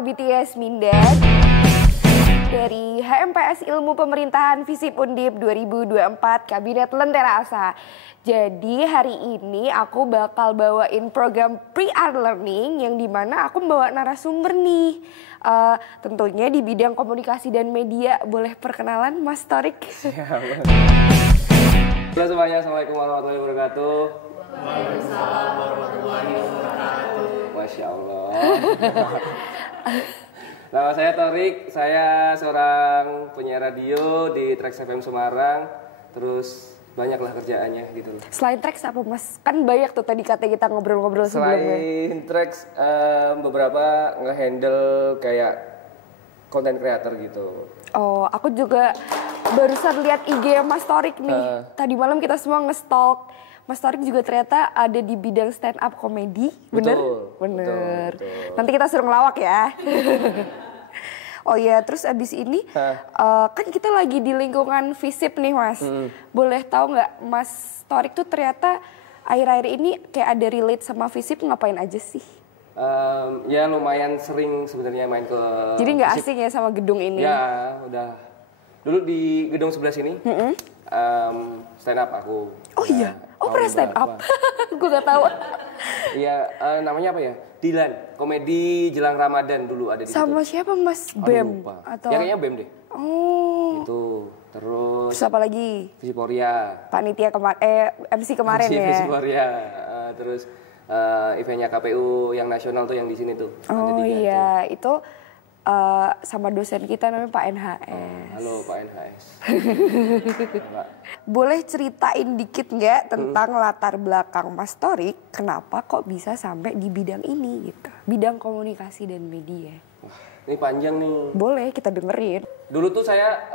BTS Mindan dari HMPS Ilmu Pemerintahan Visip Undip 2024 Kabinet Lentera Asa. Jadi hari ini aku bakal bawain program pre-art learning yang dimana aku bawa narasumber nih. Tentunya di bidang komunikasi dan media. Boleh perkenalan Mas Torik? Halo semuanya, Assalamualaikum warahmatullahi wabarakatuh. Waalaikumsalam warahmatullahi wabarakatuh. Masya Allah. Nama saya Torik, saya seorang penyiar radio di Trax FM Semarang. Terus banyaklah kerjaannya gitu loh. Selain Trax apa Mas? Kan banyak tuh tadi katanya kita ngobrol-ngobrol sebelumnya. Selain Trax, beberapa nge-handle kayak konten creator gitu. Oh, aku juga barusan lihat IG Mas Torik nih. Tadi malam kita semua nge-stalk. Mas Torik juga ternyata ada di bidang stand up komedi, bener? Bener. Betul. Nanti kita suruh ngelawak ya. Oh iya, terus abis ini kan kita lagi di lingkungan Visip nih Mas. Boleh tahu nggak Mas Torik tuh ternyata akhir-akhir ini kayak ada relate sama Visip, ngapain aja sih? Ya lumayan sering sebenarnya main ke. Jadi nggak asing ya sama gedung ini? Ya udah. Dulu di gedung sebelah sini stand up aku. Oh iya, pernah stand up? Gue nggak tahu. Iya, namanya apa ya? Dilan, komedi jelang Ramadan dulu ada di Sama situ. siapa Mas? Aduh, Bem? lupa. Atau... Ya kayaknya Bem deh. Oh. Itu, terus Terus apa lagi? Visiporia. Panitia MC kemarin ya? Visiporia. Terus eventnya KPU yang nasional tuh yang di sini tuh. Ada Oh 3 iya, tuh. itu sama dosen kita namanya Pak NHS. Halo Pak NHS. Pak. Boleh ceritain dikit nggak tentang latar belakang Mas Torik, kenapa kok bisa sampai di bidang ini gitu? Bidang komunikasi dan media. Wah, ini panjang nih. Boleh, kita dengerin. Dulu tuh saya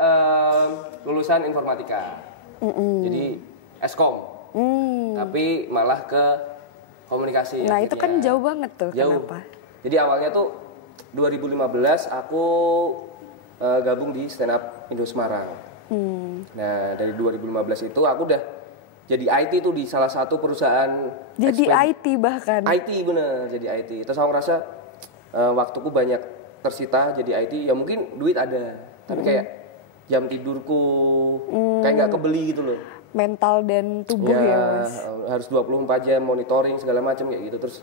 lulusan informatika. Jadi Eskom. Tapi malah ke komunikasi. Nah akhirnya. itu kan jauh banget tuh, Jauh. kenapa? Jadi awalnya tuh 2015 aku gabung di Stand Up Indo Semarang. Nah dari 2015 itu aku udah jadi IT tuh di salah satu perusahaan. Jadi IT bahkan? IT bener, jadi IT. Terus aku ngerasa waktuku banyak tersita jadi IT, ya mungkin duit ada. Tapi kayak jam tidurku kayak nggak kebeli gitu loh. Mental dan tubuh ya Mas? Harus 24 jam monitoring segala macam kayak gitu. Terus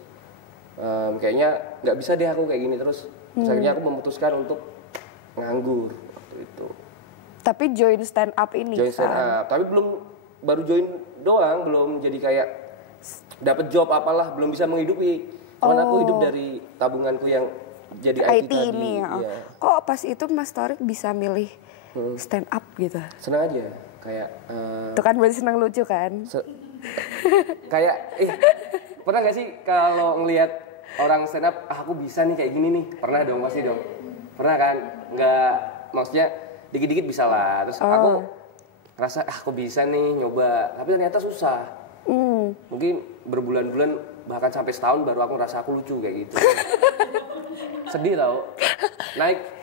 kayaknya nggak bisa deh aku kayak gini terus. Akhirnya aku memutuskan untuk nganggur waktu itu. Tapi join stand up ini Join stand up, tapi baru join doang, belum jadi kayak dapet job apalah, belum bisa menghidupi. Cuman aku hidup dari tabunganku yang jadi IT tadi. Ini ya. Iya. Kok pas itu Mas Torik bisa milih stand up gitu? Senang aja, kayak. Itu kan berarti senang lucu kan? Kayak, pernah gak sih kalau ngelihat orang stand up, aku bisa nih kayak gini nih, pernah dong pasti dong. Pernah kan? Nggak, maksudnya dikit-dikit bisa lah. Terus aku ngerasa aku bisa nih nyoba, tapi ternyata susah. Mungkin berbulan-bulan bahkan sampai setahun baru aku ngerasa aku lucu kayak gitu. Sedih tau.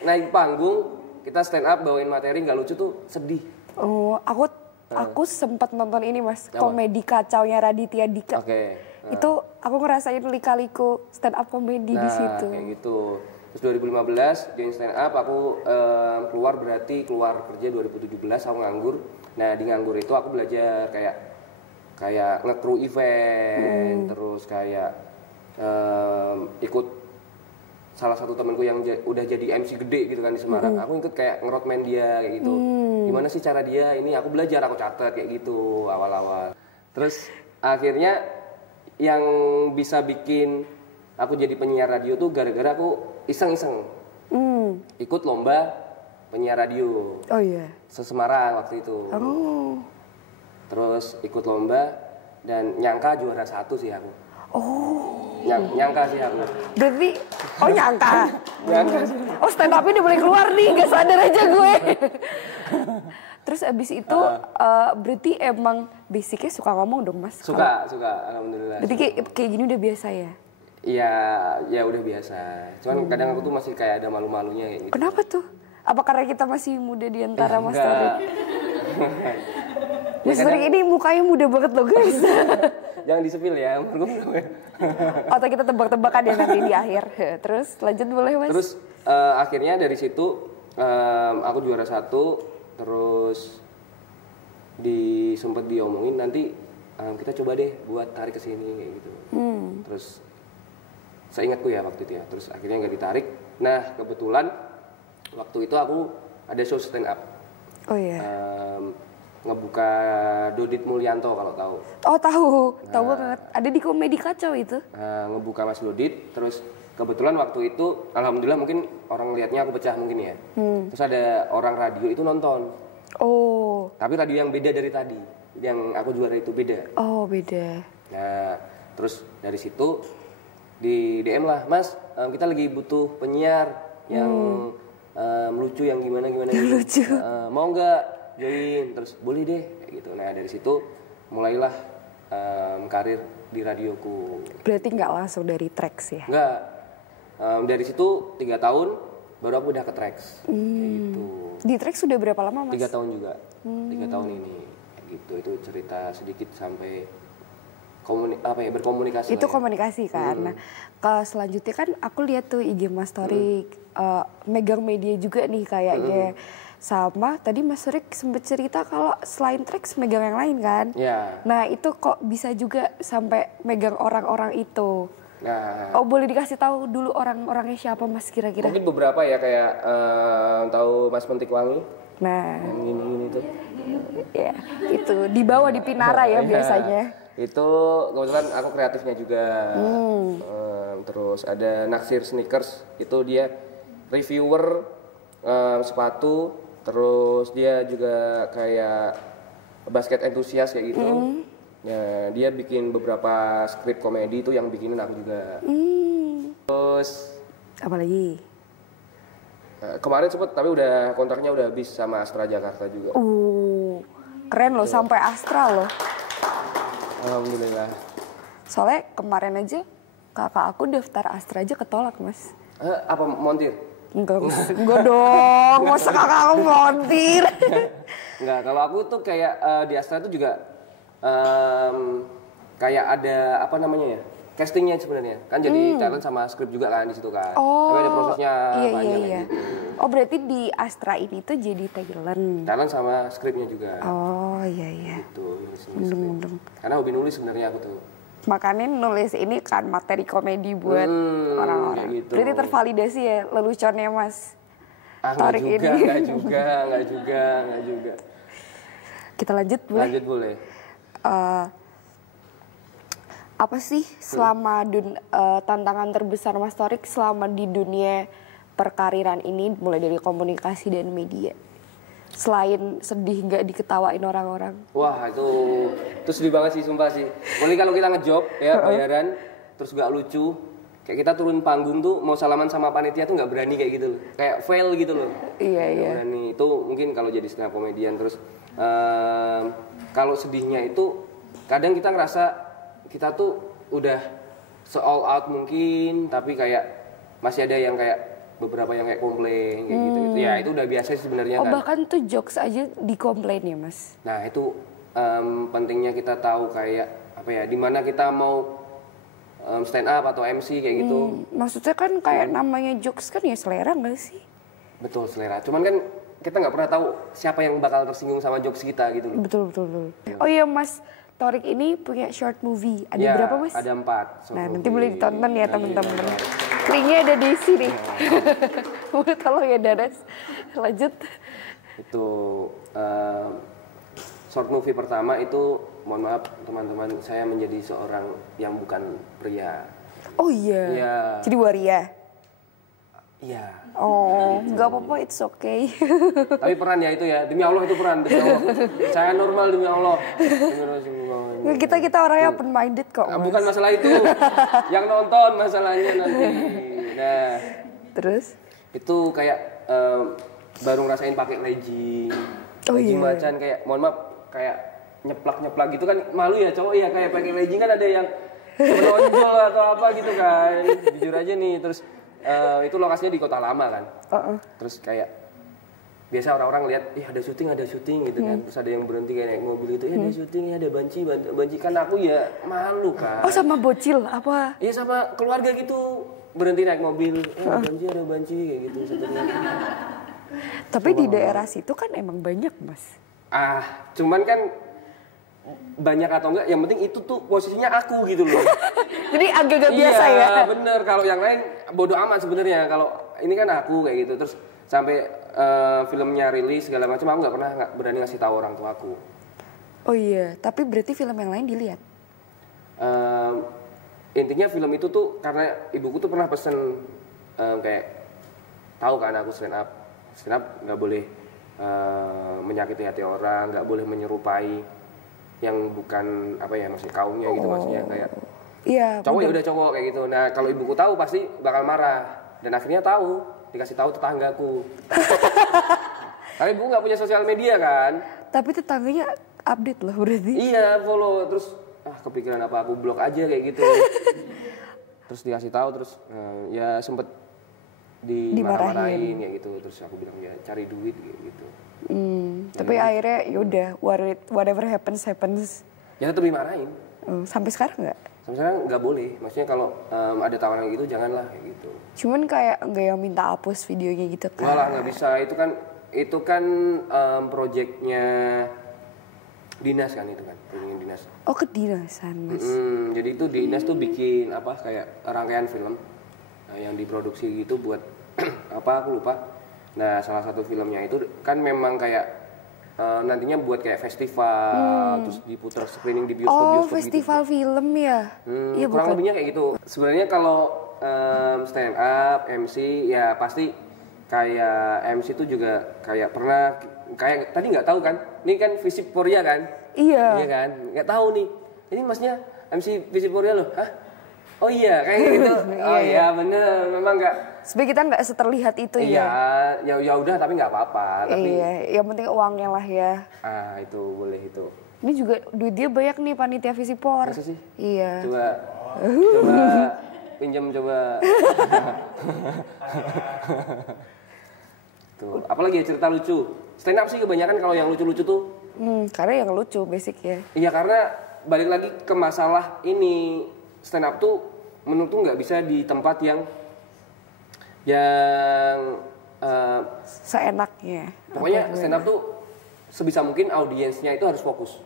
Naik panggung kita stand up bawain materi nggak lucu tuh sedih. Oh, aku sempat nonton ini Mas, Apa? komedi kacaunya Raditya Dika. Oke. Itu aku ngerasain lika-liku stand up komedi di situ. Kayak gitu. Terus 2015 join stand up, aku keluar kerja 2017 aku nganggur. Nah di nganggur itu aku belajar kayak nge-crew event, terus kayak ikut salah satu temanku yang udah jadi MC gede gitu kan di Semarang. Aku ikut kayak ngeroadman dia kayak gitu. Gimana sih cara dia ini, aku belajar, aku catat kayak gitu awal-awal. Terus akhirnya yang bisa bikin aku jadi penyiar radio tuh gara-gara aku iseng-iseng ikut lomba penyiar radio. Oh iya. Semarang waktu itu. Oh. Terus ikut lomba dan nyangka juara 1 sih aku. Oh. Nyangka sih aku. Berarti, nyangka. Nyangka sih. Oh stand up ini boleh keluar nih, gak sadar aja gue. Terus abis itu berarti emang basicnya suka ngomong dong Mas? Suka, alhamdulillah. Berarti kayak gini udah biasa ya? Iya, ya udah biasa. Cuman kadang aku tuh masih kayak ada malu-malunya kayak gitu. Kenapa tuh? Apa karena kita masih muda di antara Mas Enggak. Torik? Mas Torik ini mukanya muda banget loh guys. Jangan disepil ya. Atau kita tebak-tebakan ya nanti di akhir. Terus lanjut boleh Mas? Terus akhirnya dari situ aku juara 1, terus sempet diomongin nanti kita coba deh buat tarik ke sini kayak gitu. Terus seingatku ya waktu itu ya. Terus akhirnya nggak ditarik. Nah kebetulan waktu itu aku ada show stand up. Oh iya. Ngebuka Dodit Mulyanto kalau tahu. Oh tahu banget. Ada di Komedi Kacau itu. Ngebuka Mas Dodit, terus kebetulan waktu itu, alhamdulillah mungkin orang lihatnya aku pecah mungkin ya. Terus ada orang radio itu nonton. Oh. Tapi radio yang beda dari tadi, yang aku juara itu beda. Oh beda. Nah, terus dari situ di DM lah, Mas, kita lagi butuh penyiar yang lucu, yang gimana. Lucu. Mau nggak? Join, terus boleh deh kayak gitu. Nah dari situ mulailah karir di radioku. Berarti nggak langsung dari Trax ya? Nggak, dari situ 3 tahun baru aku udah ke Trax. Kayak gitu. Di Trax sudah berapa lama Mas? 3 tahun juga, 3 tahun ini kayak gitu. Itu cerita sedikit sampai berkomunikasi. Itu ya. komunikasi kan. Nah, ke selanjutnya kan aku lihat tuh IG Mas Torik megang media juga nih kayaknya. Sama tadi Mas Torik sempat cerita kalau selain Trax megang yang lain kan. Ya. Nah itu kok bisa juga sampai megang orang-orang itu. Nah. Oh boleh dikasih tahu dulu orang-orangnya siapa Mas kira-kira? Mungkin beberapa ya kayak tahu Mas Mentikwangi. Nah. Yang ini tuh. Ya itu di bawah di Pinara ya biasanya. Itu kebetulan aku kreatifnya juga. Terus ada Naksir Sneakers, itu dia reviewer sepatu. Terus dia juga kayak basket entusias kayak gitu. Ya, dia bikin beberapa skrip komedi itu yang bikinin aku juga. Terus apa lagi? Kemarin sempet tapi udah kontraknya udah habis sama Astra Jakarta juga. Keren loh sampai Astra loh. Alhamdulillah. Soalnya kemarin aja kakak aku daftar Astra aja ketolak Mas. Apa montir? Enggak dong, masa kakak aku montir. Enggak, kalau aku tuh kayak di Astra tuh juga kayak ada apa namanya ya, castingnya sebenarnya kan jadi talent sama skrip juga kan di situ kan. Tapi ada prosesnya banyak. Iya. Gitu. Oh berarti di Astra ini tuh jadi talent Sama skripnya juga. Oh iya. Gitu, nulis Mendung. Karena hobi nulis sebenarnya aku tuh. Makanya nulis ini kan materi komedi buat orang-orang. Gitu. Berarti tervalidasi ya leluconnya Mas Torik ini. Enggak juga. Kita lanjut boleh? Lanjut boleh. Apa sih selama tantangan terbesar Mas Torik selama di dunia perkariran ini mulai dari komunikasi dan media? Selain sedih nggak diketawain orang-orang. Wah itu sedih banget sih sumpah sih. Mulai kalau kita ngejob ya bayaran terus nggak lucu, kayak kita turun panggung tuh mau salaman sama panitia tuh nggak berani kayak gitu loh, kayak fail gitu loh. Iya. Berani itu mungkin kalau jadi stand up komedian. Terus kalau sedihnya itu kadang kita ngerasa kita tuh udah all out mungkin, tapi kayak masih ada yang kayak beberapa yang kayak komplain kayak gitu. Ya itu udah biasa sih sebenarnya kan. Bahkan tuh jokes aja dikomplain ya Mas. Nah itu pentingnya kita tahu kayak apa ya, dimana kita mau stand up atau MC kayak gitu. Maksudnya kan kayak namanya jokes kan ya selera nggak sih? Betul selera. Cuman kan kita nggak pernah tahu siapa yang bakal tersinggung sama jokes kita gitu loh. Betul. Oh iya Mas Torik ini punya short movie. Ada ya, berapa Mas? Ada 4. Nah nanti boleh ditonton ya teman-teman. Linknya ada di sini. Boleh tolong ya Daras. Lanjut. Itu short movie pertama itu, mohon maaf teman-teman, saya menjadi seorang yang bukan pria. Oh iya. Iya. Jadi waria. Iya. Oh, nggak apa-apa, it's okay. Tapi peran ya itu ya, demi Allah itu peran, demi Allah. Saya normal demi Allah. Kita orangnya open minded kok. Mas. Bukan masalah itu, yang nonton masalahnya nanti. Nah, terus? Itu kayak baru ngerasain pakai legging. Oh Legging iya. macan kayak, mohon maaf, kayak nyeplak gitu kan malu ya cowok ya, kayak pakai legging kan ada yang menonjol atau apa gitu kan. Jujur aja nih, terus itu lokasinya di Kota Lama kan. Terus kayak biasa orang-orang lihat, ada syuting gitu kan. Terus ada yang berhenti kayak naik mobil itu, ada syuting, ada banci kan aku ya malu kan. Oh sama bocil apa? Iya sama keluarga gitu, berhenti naik mobil, ada banci kayak gitu. Tapi di daerah situ kan emang banyak Mas. Cuman kan banyak atau enggak, yang penting itu tuh posisinya aku gitu loh. Jadi agak-agak biasa ya? Iya bener, kalau yang lain bodo amat sebenarnya. Kalau ini kan aku kayak gitu, terus sampai filmnya rilis segala macam aku nggak berani ngasih tahu orang tua aku. Oh iya, tapi berarti film yang lain dilihat? Intinya film itu tuh karena ibuku tuh pernah pesen kayak tahu kan aku stand up nggak boleh menyakiti hati orang, nggak boleh menyerupai yang bukan apa ya maksudnya kaumnya gitu, maksudnya kayak cowok ya udah cowok kayak gitu. Nah kalau ibuku tahu pasti bakal marah, dan akhirnya dikasih tahu tetanggaku. Karena ibu nggak punya sosial media kan. Tapi tetangganya update loh berarti. Iya follow, terus kepikiran apa aku blok aja kayak gitu. Terus dikasih tahu, terus ya sempet dimarah-marahin kayak gitu. Terus aku bilang ya cari duit kayak gitu. Tapi akhirnya yaudah whatever happens. Ya tetap dimarahin. Sampai sekarang nggak? Sampai sekarang nggak boleh. Maksudnya kalau ada tawaran gitu janganlah kayak gitu. Cuman kayak nggak yang minta hapus videonya gitu kan? Malah nggak bisa, itu kan proyeknya dinas kan itu kan, proyeknya dinas. Oh kedinasan Mas. Jadi itu dinas tuh bikin apa kayak rangkaian film yang diproduksi gitu buat apa aku lupa. Nah salah satu filmnya itu kan memang kayak nantinya buat kayak festival, terus diputar screening di bioskop gitu. Festival film ya? Iya kurang lebihnya kayak gitu. Sebenarnya kalau stand up, MC ya pasti kayak MC itu juga kayak pernah kayak tadi nggak tahu kan? Ini kan Visiporia kan? Iya. Iya kan? Nggak tahu nih. Ini masnya MC Visiporia loh? Hah? Oh iya kayak gitu. Oh iya bener, memang nggak. Sebenarnya kita nggak seterlihat itu ya. Iya, ya udah tapi nggak apa-apa. Iya, yang penting uangnya lah ya. Itu boleh itu. Ini juga duit dia banyak nih panitia Visipor. Masa sih? Iya. Coba pinjam coba. Tuh, apalagi ya cerita lucu. Stand up sih kebanyakan kalau yang lucu-lucu tuh. Karena yang lucu basic ya. Iya karena balik lagi ke masalah ini, stand up tuh menurutku nggak bisa di tempat yang seenaknya. Pokoknya stand up tuh sebisa mungkin audiensnya itu harus fokus.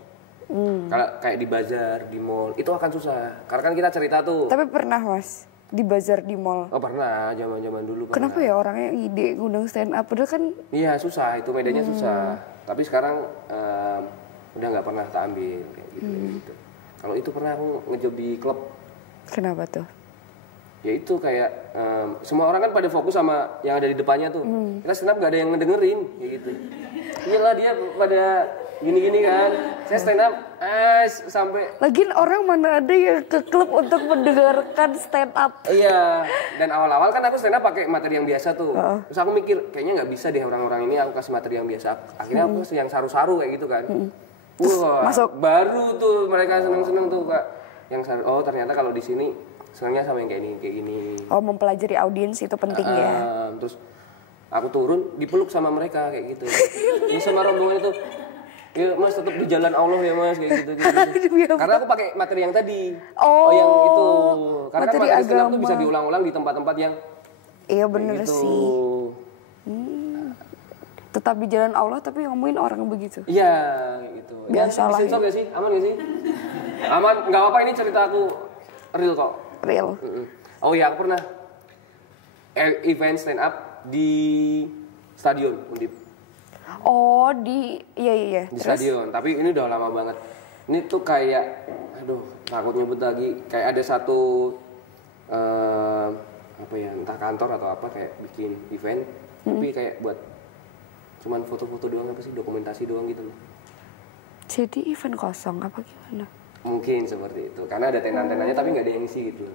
Kalau kayak di bazar, di mall itu akan susah. Karena kan kita cerita tuh. Tapi pernah Mas di bazar di mall. Oh pernah, zaman-zaman dulu pernah. Kenapa ya orangnya ide ngundang stand up padahal kan? Iya susah, itu medannya susah. Tapi sekarang udah nggak pernah tak ambil kayak gitu. Kalau itu pernah aku ngejob di klub. Kenapa tuh? Ya itu kayak semua orang kan pada fokus sama yang ada di depannya tuh. Kita stand up gak ada yang ngedengerin kayak gitu. Iyalah dia pada gini-gini kan. Saya stand up sampai lagian orang mana ada yang ke klub untuk mendengarkan stand up. Iya, dan awal-awal kan aku stand up pakai materi yang biasa tuh. Terus aku mikir kayaknya nggak bisa deh orang-orang ini aku kasih materi yang biasa. Akhirnya aku kasih yang saru-saru kayak gitu kan. Wah, masuk. Baru tuh mereka seneng-seneng tuh Kak. Yang saru, oh ternyata kalau di sini senangnya sama yang kayak gini. Oh, mempelajari audiens itu penting ya. Terus aku turun dipeluk sama mereka kayak gitu. Ini sama rombongan itu. Ya Mas tetap di jalan Allah ya Mas kayak gitu. Karena aku pakai materi yang tadi. Oh yang itu. Karena kan materi stand up tuh bisa diulang-ulang di tempat-tempat yang iya bener gitu. Sih. Tetap di jalan Allah tapi ngomongin orang begitu. Iya gitu. Biasalah. Sensor gak sih? Aman gak sih? Aman, nggak apa-apa ini cerita aku real kok. Real. Oh iya aku pernah event stand up di stadion Undip. Oh iya. Di stadion, tapi ini udah lama banget. Ini tuh kayak, aduh takut nyebut lagi. Kayak ada satu apa ya, entah kantor atau apa kayak bikin event, tapi kayak buat cuman foto-foto doang apa sih, dokumentasi doang gitu loh. Jadi event kosong apa gimana? Mungkin seperti itu, karena ada tenan-tenannya tapi nggak ada yang isi gitu.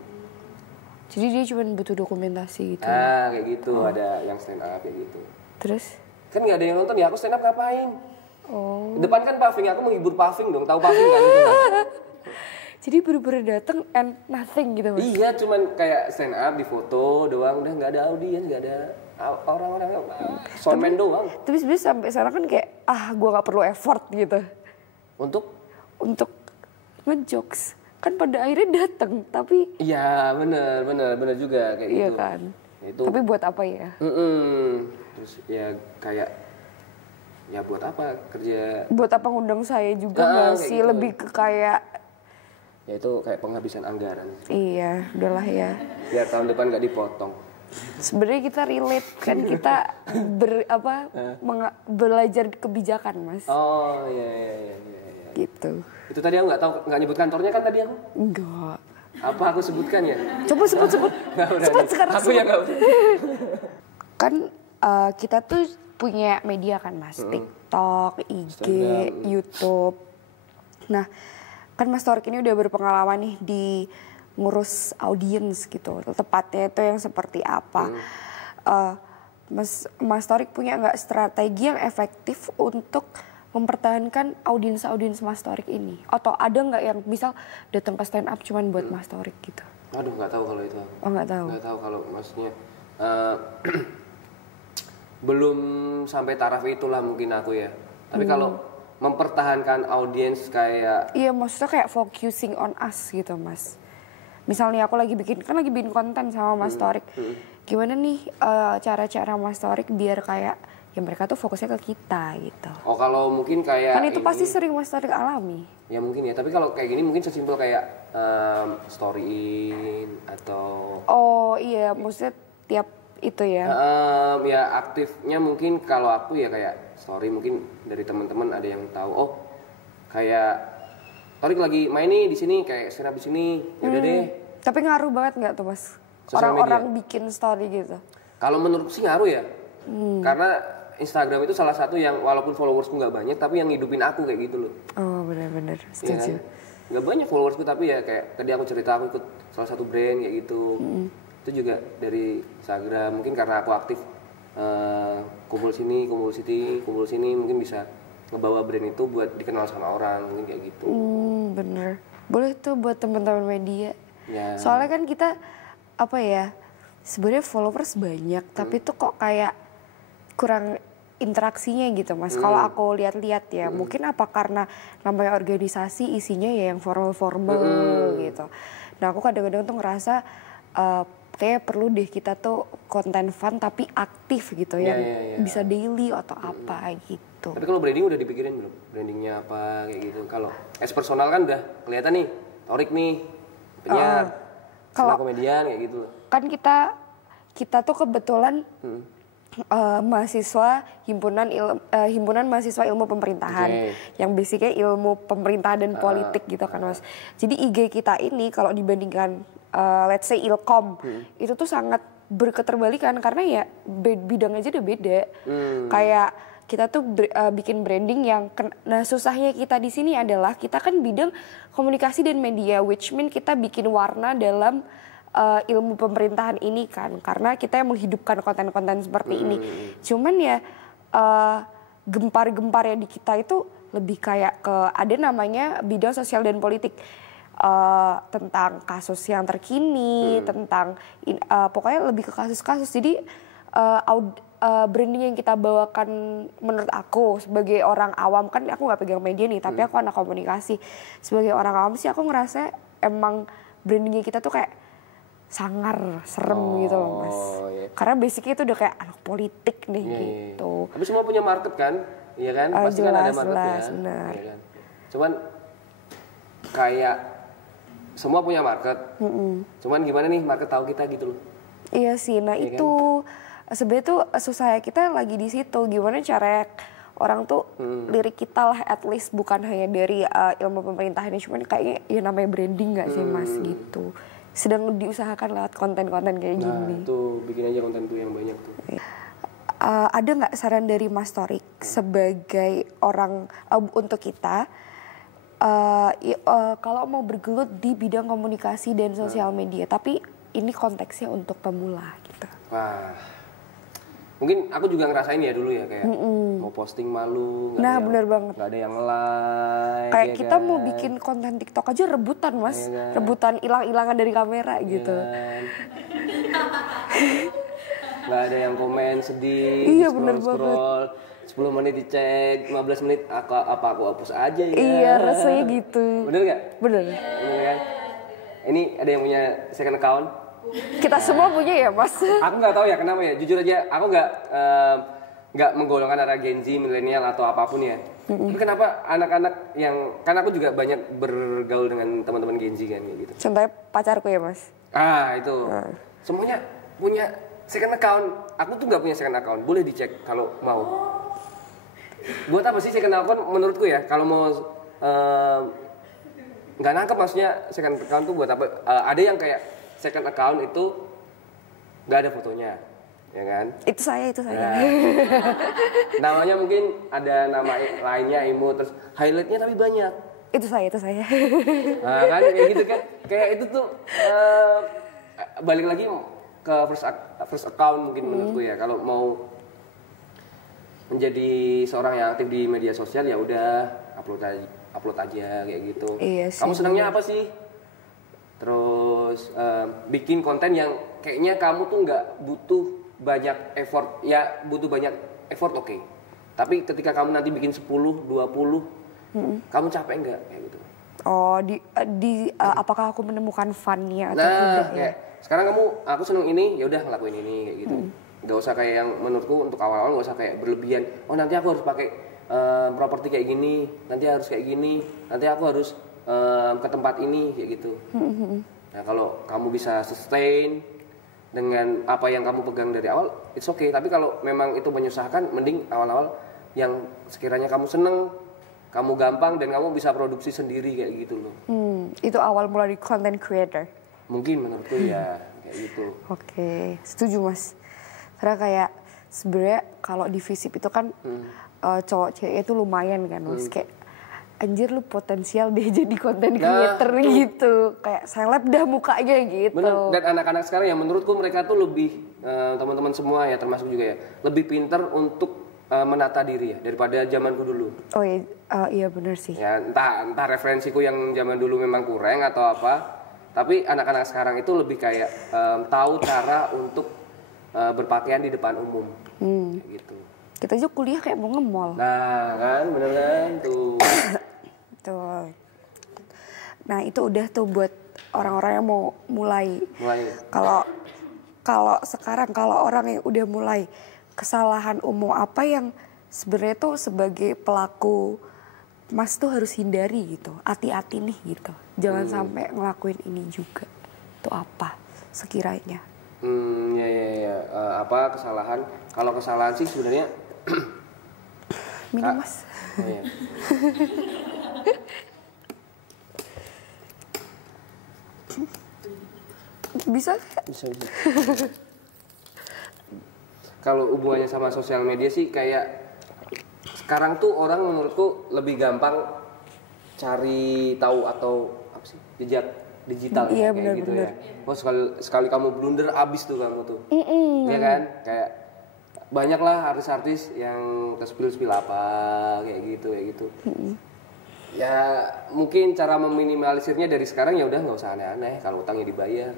Jadi dia cuma butuh dokumentasi gitu? Kayak gitu, ada yang stand up kayak gitu. Terus? Kan nggak ada yang nonton, ya aku stand up ngapain? Oh. Depan kan paving, aku menghibur paving dong, tahu paving kan itu kan? Jadi bener-bener dateng and nothing gitu Mas. Iya, cuman kayak stand up di foto doang, udah nggak ada audiens, nggak ada orang-orang, soundman doang. Tapi sebenarnya sampai sana kan kayak gue nggak perlu effort gitu Untuk? untuk ngejokes. Kan pada akhirnya dateng tapi Iya, bener juga kayak iya gitu. kan. Itu. Tapi buat apa ya? Terus ya kayak ya buat apa kerja? Buat apa ngundang saya juga masih kayak gitu. lebih ke kayak Ya itu kayak penghabisan anggaran. iya, udahlah ya. Biar tahun depan nggak dipotong. Sebenarnya kita relate kan kita belajar kebijakan Mas. Oh iya. Gitu. Itu tadi aku nggak nyebut kantornya kan tadi aku? Enggak. Apa aku sebutkan ya? Coba sebut. Sebut sekarang. Aku yang nggak udah. Kan kita tuh punya media kan Mas, TikTok, IG, Instagram. YouTube. Nah, kan Mas Torik ini udah berpengalaman nih di ngurus audiens gitu. Tepatnya itu yang seperti apa? Mas Torik punya nggak strategi yang efektif untuk mempertahankan audiens Mas Torik ini? Atau ada nggak yang misal datang ke stand up cuman buat Mas Torik gitu? Aduh, nggak tahu kalau itu. Oh nggak tahu. Nggak tahu kalau maksudnya belum sampai taraf itulah mungkin aku ya. Tapi kalau mempertahankan audiens kayak Iya maksudnya kayak focusing on us gitu Mas. Misalnya aku lagi bikin konten sama Mas Torik. Gimana nih cara-cara Mas Torik biar kayak ya mereka tuh fokusnya ke kita gitu. oh kalau mungkin kayak Kan itu ini, pasti sering Mas Torik alami. ya mungkin ya. Tapi kalau kayak gini mungkin sesimpel kayak storyin atau Oh iya maksudnya tiap itu ya. ya aktifnya mungkin kalau aku ya kayak story mungkin dari teman-teman ada yang tahu oh kayak Torik lagi main nih di sini kayak stand up di sini ya udah deh. Tapi ngaruh banget nggak tuh Mas? Sosial Orang-orang bikin story gitu. Kalau menurutku sih ngaruh ya karena Instagram itu salah satu yang walaupun followersku nggak banyak tapi yang ngidupin aku kayak gitu loh. Oh benar-benar Iya setuju. kan? Nggak banyak followersku tapi ya kayak tadi aku cerita aku ikut salah satu brand kayak gitu. Itu juga dari Instagram mungkin karena aku aktif kumpul sini mungkin bisa ngebawa brand itu buat dikenal sama orang mungkin kayak gitu. Bener. Boleh tuh buat teman-teman media. Ya. Soalnya kan kita apa ya sebenarnya followers banyak tapi tuh kok kayak kurang interaksinya gitu Mas. Kalau aku lihat-lihat ya mungkin apa karena namanya organisasi isinya ya yang formal-formal gitu. Nah aku kadang-kadang tuh ngerasa kayak perlu deh kita tuh konten fun tapi aktif gitu ya. Bisa daily atau apa gitu. Tapi kalau branding udah dipikirin belum? Brandingnya apa kayak gitu? Kalau as personal kan udah kelihatan nih, Torik nih, penyiar, kalau komedian kayak gitu. Kan kita tuh kebetulan mahasiswa himpunan mahasiswa ilmu pemerintahan yang basicnya ilmu pemerintahan dan politik gitu kan Mas. Jadi IG kita ini kalau dibandingkan let's say Ilkom itu tuh sangat berketerbalikan karena ya bidang aja udah beda. Kayak kita tuh bikin branding yang nah susahnya kita di sini adalah kita kan bidang komunikasi dan media which mean kita bikin warna dalam ilmu pemerintahan ini kan karena kita yang menghidupkan konten-konten seperti ini. Cuman ya gempar-gempar ya di kita itu lebih kayak ke ada namanya bidang sosial dan politik. Tentang kasus yang terkini, tentang pokoknya lebih ke kasus-kasus. Jadi branding yang kita bawakan menurut aku sebagai orang awam kan aku nggak pegang media nih, tapi aku anak komunikasi. Sebagai orang awam sih aku ngerasa emang brandingnya kita tuh kayak sangar, serem gitu loh Mas. Iya. Karena basicnya itu udah kayak anak politik nih gitu. Tapi semua punya market kan, iya kan? Pasti kan ada marketnya. Benar. Iya kan? Cuman kayak semua punya market. Cuman gimana nih market tahu kita gitu loh. Iya sih, nah Iya itu sebenarnya tuh susah kita lagi di situ. Gimana cara orang tuh lirik kita lah at least bukan hanya dari ilmu pemerintahannya, cuman kayaknya ya namanya branding nggak sih Mas gitu. Sedang diusahakan lewat konten-konten kayak gini. Tuh bikin aja konten tuh yang banyak tuh. Ada nggak saran dari Mas Torik sebagai orang untuk kita kalau mau bergelut di bidang komunikasi dan sosial media, tapi ini konteksnya untuk pemula gitu. Wah, mungkin aku juga ngerasain ya dulu ya kayak mau posting malu, Nah, bener banget. nggak ada yang like. Kayak ya kita kan? mau bikin konten TikTok aja rebutan mas, Iya kan? rebutan hilang-hilangan dari kamera Iya gitu. kan? Nggak ada yang komen sedih, Iya, bener scroll, 10 menit dicek, 15 menit apa aku hapus aja ya. Iya, rasanya gitu. Bener nggak? Bener. Bener kan? Ini ada yang punya second account? Kita semua punya ya mas. Aku nggak tahu ya kenapa ya. Jujur aja, aku nggak menggolongkan antara Gen Z, milenial atau apapun ya. Tapi kenapa anak-anak yang kan aku juga banyak bergaul dengan teman-teman Gen Z kan gitu. Contohnya pacarku ya mas. Itu semuanya punya second account. Aku tuh nggak punya second account. Boleh dicek kalau mau. Buat apa sih second account menurutku ya? Kalau mau nggak nangkep maksudnya second account tuh buat apa? Ada yang kayak second account itu nggak ada fotonya, ya kan? Itu saya. Nah, namanya mungkin ada nama lainnya Imo, terus highlightnya tapi banyak. Itu saya. Nah kan kayak gitu kan, kayak itu tuh balik lagi ke first account mungkin menurutku ya. Kalau mau menjadi seorang yang aktif di media sosial ya udah upload aja kayak gitu. Iya sih, Kamu senangnya apa sih? Terus bikin konten yang kayaknya kamu tuh nggak butuh banyak effort, ya butuh banyak effort oke. Tapi ketika kamu nanti bikin 10, 20, kamu capek nggak kayak gitu? Oh, apakah aku menemukan fun-nya atau Nah, tidak ya? kayak sekarang aku seneng ini, ya udah ngelakuin ini kayak gitu. Nggak usah kayak yang menurutku untuk awal-awal nggak usah kayak berlebihan. Oh nanti aku harus pakai properti kayak gini, nanti harus kayak gini, nanti aku harus ke tempat ini kayak gitu. Nah kalau kamu bisa sustain dengan apa yang kamu pegang dari awal, it's okay. Tapi kalau memang itu menyusahkan, mending awal-awal yang sekiranya kamu seneng, kamu gampang dan kamu bisa produksi sendiri kayak gitu loh. Itu awal mulai content creator. Mungkin menurutku ya kayak gitu. Oke, setuju mas. Karena kayak sebenarnya kalau di Visip itu kan cowok cewek itu lumayan kan mas. Kayak anjir lu potensial deh jadi content creator gitu. Kayak seleb dah mukanya gitu. Bener. Dan anak-anak sekarang ya menurutku mereka tuh lebih teman-teman semua ya termasuk juga ya lebih pintar untuk menata diri ya daripada zamanku dulu. Oh iya, iya benar sih. Ya entah referensiku yang zaman dulu memang kurang atau apa. Tapi anak-anak sekarang itu lebih kayak tahu cara untuk berpakaian di depan umum. Kayak gitu. Kita aja kuliah kayak mau nge-mall. Nah kan bener kan tuh. Tuh. Nah itu udah tuh buat orang-orang yang mau mulai. Kalau sekarang kalau orang yang udah mulai, kesalahan umum apa yang sebenarnya tuh sebagai pelaku Mas tuh harus hindari gitu, hati-hati nih gitu, jangan sampai ngelakuin ini juga. Itu apa sekiranya? Ya. Apa kesalahan? Kalau kesalahan sih sebenarnya minum Mas. Oh, iya. Bisa? Bisa. Kalau hubungannya sama sosial media sih kayak sekarang tuh orang menurutku lebih gampang cari tahu atau apa sih jejak digital Iya, kayak benar, gitu benar. ya. Oh sekali kamu blunder abis tuh kamu tuh, ya kan? Kayak banyak lah artis-artis yang spill apa kayak gitu. Ya mungkin cara meminimalisirnya dari sekarang ya udah nggak usah aneh-aneh. Kalau utangnya dibayar,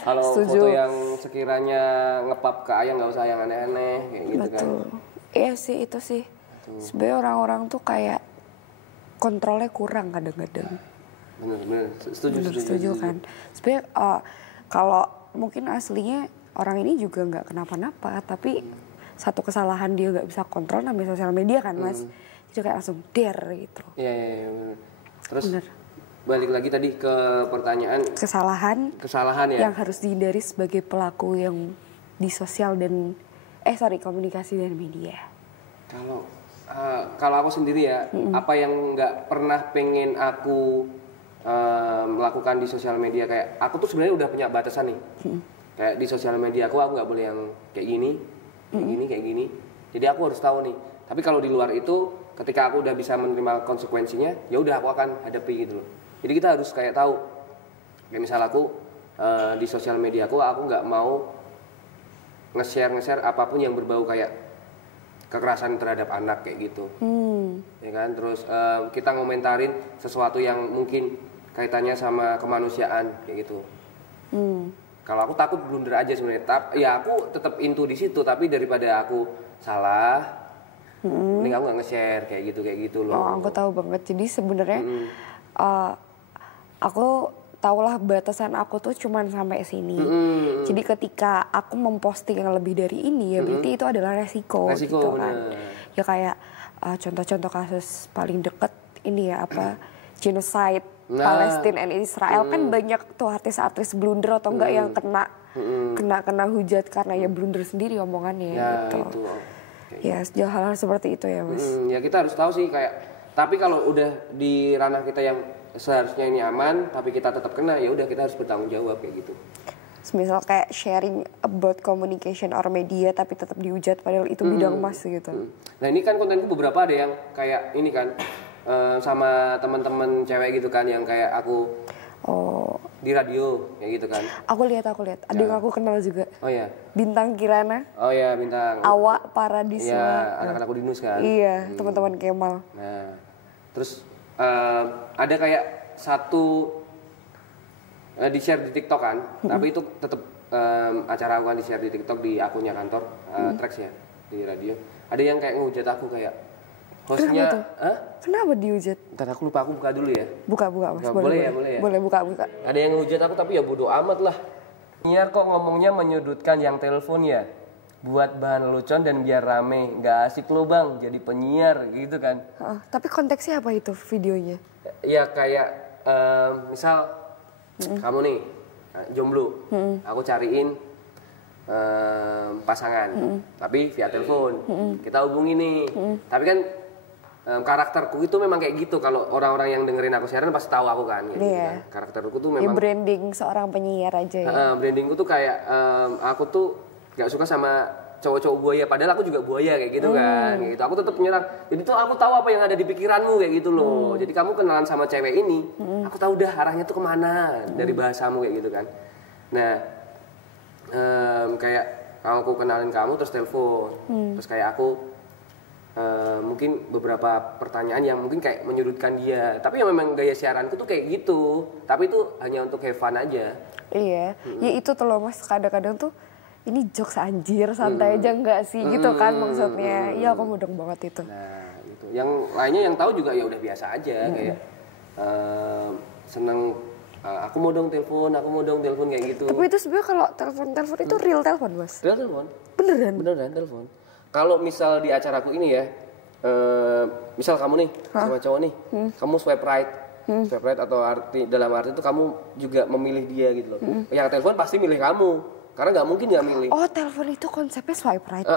kalau foto yang sekiranya ngepap ke ayang nggak usah yang aneh-aneh kayak gitu. Betul. Kan. Iya sih itu sih. Sebenarnya orang-orang tuh kayak kontrolnya kurang kadang-kadang. Bener, setuju kan. Sebenarnya kalau mungkin aslinya orang ini juga nggak kenapa-napa, tapi satu kesalahan dia nggak bisa kontrol namanya sosial media kan mas. Jadi kayak langsung gitu. Iya bener. Terus Bener. balik lagi tadi ke pertanyaan kesalahan ya. Yang harus dihindari sebagai pelaku yang di sosial dan komunikasi dan media. Kalau aku sendiri ya, apa yang nggak pernah pengen aku melakukan di sosial media, kayak aku tuh sebenarnya udah punya batasan nih. Kayak di sosial media aku nggak boleh yang kayak gini. Jadi aku harus tahu nih. Tapi kalau di luar itu, ketika aku udah bisa menerima konsekuensinya, ya udah aku akan hadapi gitu loh. Jadi kita harus kayak tahu. Kayak misal aku di sosial media aku nggak mau nge-share apapun yang berbau kayak kekerasan terhadap anak kayak gitu. Ya kan, terus kita ngomentarin sesuatu yang mungkin kaitannya sama kemanusiaan kayak gitu. Kalau aku takut blunder aja sebenarnya. Ya aku tetap into di situ, tapi daripada aku salah, mending aku nggak nge-share kayak gitu loh. Oh, aku tahu banget. Jadi sebenarnya aku tahulah batasan aku tuh cuman sampai sini. Jadi ketika aku memposting yang lebih dari ini, ya berarti itu adalah resiko gitu kan. Ya kayak contoh-contoh kasus paling deket ini ya genocide Palestina and Israel kan banyak tuh artis-artis blunder atau enggak yang kena hujat karena ya blunder sendiri omongannya gitu. Itu. Ya hal-hal seperti itu ya Mas. Ya kita harus tahu sih kayak, tapi kalau udah di ranah kita yang seharusnya ini aman tapi kita tetap kena, ya udah kita harus bertanggung jawab kayak gitu. Misal kayak sharing about communication or media tapi tetap dihujat padahal itu bidang Mas gitu. Nah ini kan kontenku beberapa ada yang kayak ini kan sama teman-teman cewek gitu kan yang kayak aku di radio kayak gitu kan. Aku lihat. Ada yang aku kenal juga. Oh ya. Bintang Kirana. Oh ya, Bintang. Awak Paradiswa. Iya, anak-anak Udinus kan. Iya, teman-teman Kemal. Nah, terus ada kayak satu di share di TikTok kan, tapi itu tetap acara aku kan di share di TikTok di akunnya kantor Trax ya di radio. Ada yang kayak ngehujat aku kayak hostnya. Kenapa dihujat? Ntar aku lupa, aku buka dulu ya. Buka Mas. Boleh ya. Boleh buka. Ada yang ngehujat aku tapi ya bodo amat lah. Nyiar kok ngomongnya menyudutkan yang telepon ya. Buat bahan lelucon dan biar rame, nggak asik lo bang jadi penyiar gitu kan. Tapi konteksnya apa itu videonya? Ya kayak misal kamu nih jomblo, aku cariin pasangan, tapi via telepon, kita hubungi nih. Tapi kan karakterku itu memang kayak gitu. Kalau orang-orang yang dengerin aku siaran pasti tahu aku kan. Gitu, kan. Karakterku tuh memang. Branding seorang penyiar aja ya. Brandingku tuh kayak aku tuh gak suka sama cowok-cowok buaya. Padahal aku juga buaya kayak gitu kan. Gitu. Aku tetap menyerang. Jadi tuh aku tahu apa yang ada di pikiranmu kayak gitu loh. Jadi kamu kenalan sama cewek ini, aku tahu dah arahnya tuh kemana dari bahasamu kayak gitu kan. Nah, kayak aku kenalin kamu terus telepon, terus kayak aku mungkin beberapa pertanyaan yang mungkin kayak menyudutkan dia, tapi yang memang gaya siaranku tuh kayak gitu, tapi itu hanya untuk have fun aja. Iya, ya itu tuh loh Mas, kadang-kadang tuh ini jokes anjir, santai aja enggak sih gitu kan maksudnya. Iya aku mudeng banget itu. Nah gitu, yang lainnya yang tahu juga ya udah biasa aja kayak seneng aku mau dong telepon kayak gitu. Tapi itu sebenarnya kalau telepon itu real telepon Mas? Real telepon. Beneran Telepon. Kalau misal di acaraku ini ya, misal kamu nih sama cowok nih, kamu swipe right atau dalam arti itu kamu juga memilih dia gitu loh. Yang telepon pasti milih kamu, karena nggak mungkin nggak milih. Oh telepon itu konsepnya swipe right?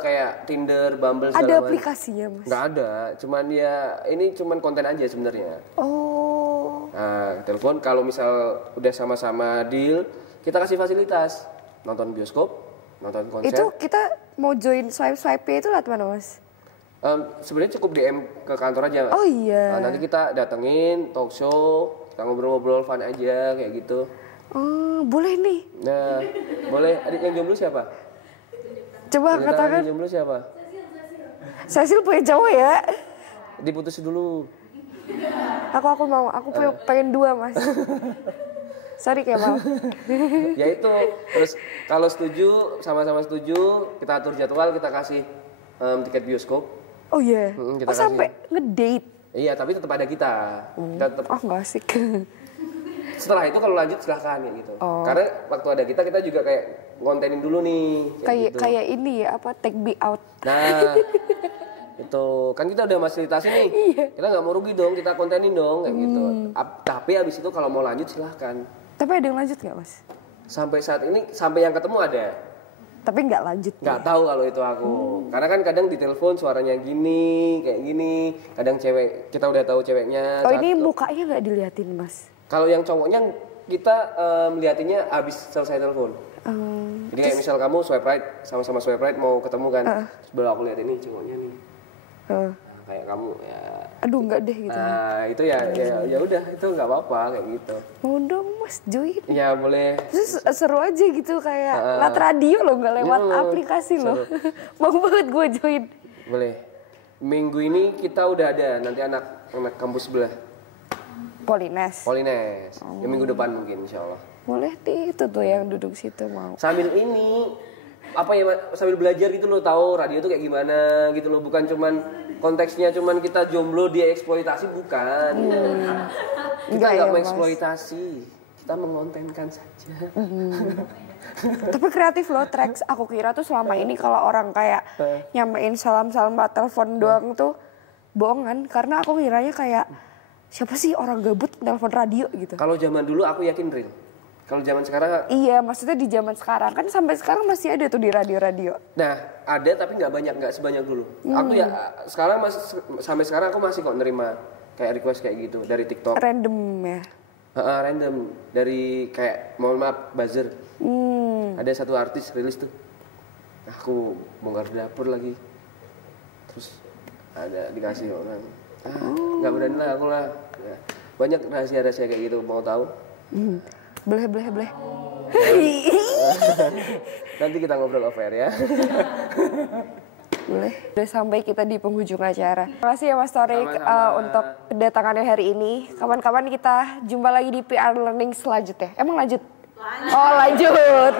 Kayak Tinder, Bumble segala ada aplikasinya Mas? Nggak ada, cuman ya ini cuman konten aja sebenarnya. Oh. Nah telepon kalau misal udah sama-sama deal, kita kasih fasilitas nonton bioskop, nonton konser. Itu kita mau join swipe itu lewat mana Mas? Sebenarnya cukup DM ke kantor aja. Oh iya. Nah, nanti kita datengin talk show, kita ngobrol-ngobrol fun aja kayak gitu. Boleh nih. Nah, boleh. Adik yang jomblo siapa? Coba katakan. Yang jomblo siapa? Cecil punya cowok ya? Diputusin dulu. Aku mau. Aku pengen 2 Mas. Sorry Kemal. Ya itu. Terus kalau setuju, sama-sama setuju, kita atur jadwal, kita kasih tiket bioskop. Oh iya. Kita sampai ngedate. Iya, tapi tetap ada kita. Kita tetap. Nggak asik. Setelah itu kalau lanjut silahkan ya gitu. Karena waktu ada kita juga kayak ngontenin dulu nih. Kayak gitu. Ini ya take me out. Nah. Itu kan kita udah fasilitasi nih. Iya. Kita nggak mau rugi dong, kita kontenin dong kayak gitu. Tapi habis itu kalau mau lanjut silahkan. Tapi ada yang lanjut nggak Mas? Sampai saat ini, sampai yang ketemu ada. Tapi nggak lanjut. Nggak tahu kalau itu aku. Karena kan kadang di telepon suaranya gini, kayak gini. Kadang cewek, kita udah tahu ceweknya. Oh ini mukanya nggak diliatin Mas? Kalau yang cowoknya kita melihatinnya habis selesai telepon. Jadi kayak misal kamu swipe right, sama-sama swipe right mau ketemu kan. Terus baru aku lihat ini cowoknya nih. Nah, kayak kamu ya. Aduh nggak deh gitu. Nah itu ya udah itu nggak apa-apa kayak gitu. Mau dong Mas. Mas join. Ya boleh. Terus seru aja gitu kayak lat radio loh, nggak lewat aplikasi loh. Mau banget gue join. Boleh. Minggu ini kita udah ada nanti anak kampus sebelah. Polines. Ya minggu depan mungkin insya Allah. Boleh itu tuh yang duduk situ mau. Sambil ini apa ya, sambil belajar gitu loh, tahu radio tuh kayak gimana gitu loh, bukan cuman konteksnya cuman kita jomblo dia eksploitasi, bukan. Kita nggak mengeksploitasi, kita mengontenkan saja. Tapi kreatif loh Trax. Aku kira tuh selama ini kalau orang kayak nyamain salam-salam telepon doang tuh bohongan, karena aku kiranya kayak siapa sih orang gabut telepon radio gitu. Kalau zaman dulu aku yakin real. Kalau zaman sekarang? Iya, maksudnya di zaman sekarang kan sampai sekarang masih ada tuh di radio-radio. Nah, ada tapi nggak banyak, nggak sebanyak dulu. Aku ya sekarang sampai sekarang aku masih kok nerima kayak request kayak gitu dari TikTok. Random ya? Random dari kayak mohon maaf buzzer. Ada satu artis rilis tuh, aku bongkar dapur lagi, terus ada dikasih orang. Nggak berani lah aku lah. Banyak rahasia-rahasia kayak gitu, mau tahu? Boleh. Nanti kita ngobrol off air ya. Boleh. Udah sampai kita di penghujung acara. Terima kasih ya Mas Torik untuk kedatangannya hari ini. Kapan-kapan kita jumpa lagi di PR Learning selanjutnya. Emang lanjut? Oh lanjut.